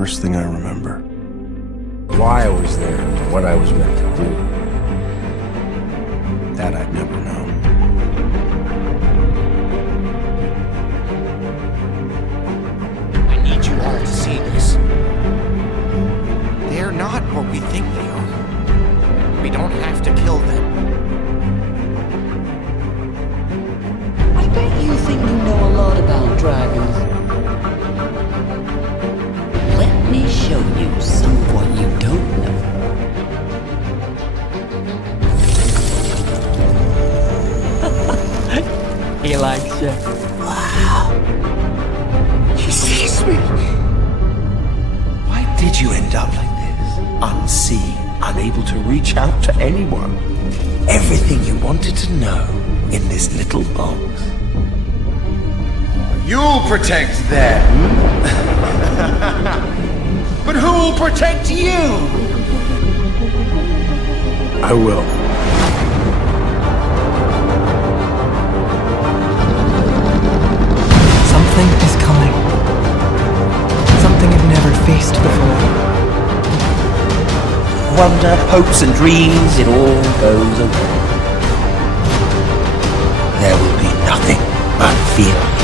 first thing I remember. Why I was there, what I was meant to do. That I'd never known. I need you all to see this. They're not what we think they are. We don't have to kill them. I bet you think you know a lot about dragons. Let me show you some of what you don't know. He likes you. Wow. He sees me. Why did you end up like this? Unseen, unable to reach out to anyone. Everything you wanted to know in this little box. You'll protect them. But who'll protect you? I will. Something is coming. Something you've never faced before. Wonder, hopes and dreams, it all goes away. There will be nothing but fear.